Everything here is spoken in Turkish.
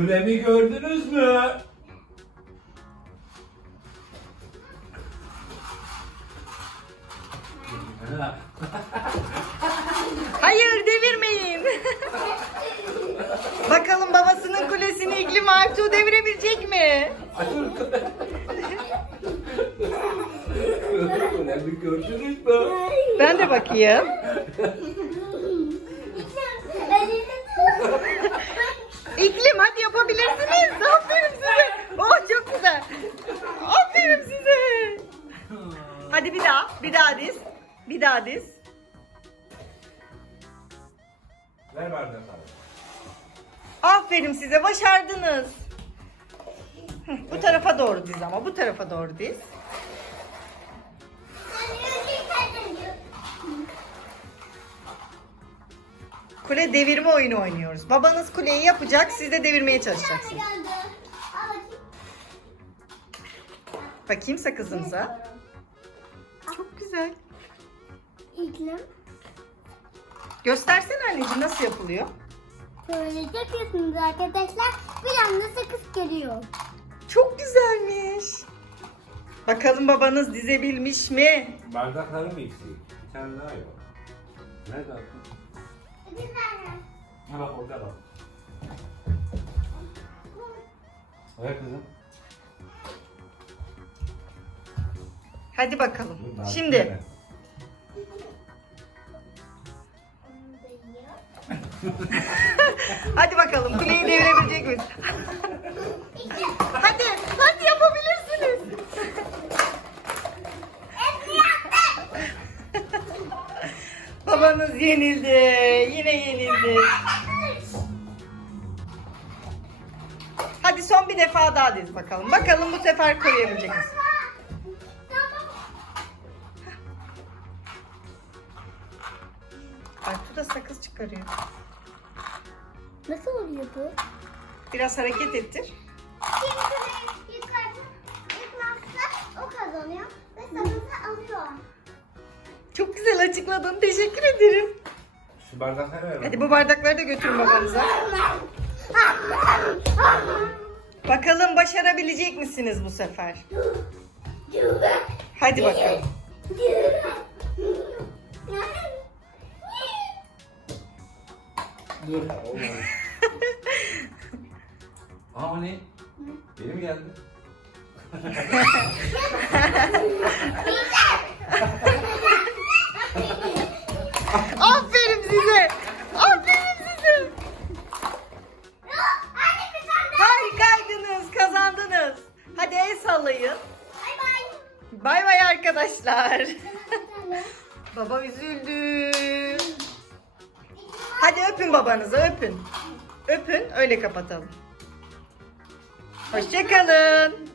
Kulemi gördünüz mü? Hayır devirmeyin. Bakalım babasının kulesini iklim Artu devirebilecek mi? Kulemi gördünüz mü? Ben de bakayım. İklim hadi yapabilirsiniz. Aferin size. Oh çok güzel. Aferin size. Hadi bir daha. Bir daha diz. Bir daha diz. Ver abi. Aferin size başardınız. Bu tarafa doğru diz ama bu tarafa doğru diz. Kule devirme oyunu oynuyoruz. Babanız kuleyi yapacak, siz de devirmeye çalışacaksınız. Bakayım sakızımıza. Çok güzel. İklim. Göstersene anneciğim nasıl yapılıyor. Yapıyorsunuz arkadaşlar. Bir anda sakız geliyor. Çok güzelmiş. Bakalım babanız dizebilmiş mi? Bardakları mı eksik? Bir tane daha yok. Nerede attın? Ha bak orada bak. Ver kızım. Hadi bakalım. Dur, Şimdi ver. hadi bakalım kuleyi devirebilecek miyiz? hadi, hadi yapabilirsiniz. Babanız yenildi. Yine yenildi. Hadi son bir defa daha diz bakalım. Bakalım bu sefer koruyabilecek misin? Artu da sakız çıkarıyor. Nasıl oluyor bu? Biraz hareket ettir. Açıkladın. Teşekkür ederim. Şu bardakları ver. Hadi bu bardakları da götürün babanıza. Bakalım başarabilecek misiniz bu sefer? Hadi bakalım. Dur. O ne? Beni mi geldi? sallayın. Bay bay. Bay bay arkadaşlar. Baba üzüldü. Hadi öpün babanızı öpün. Öpün öyle kapatalım. Hoşçakalın.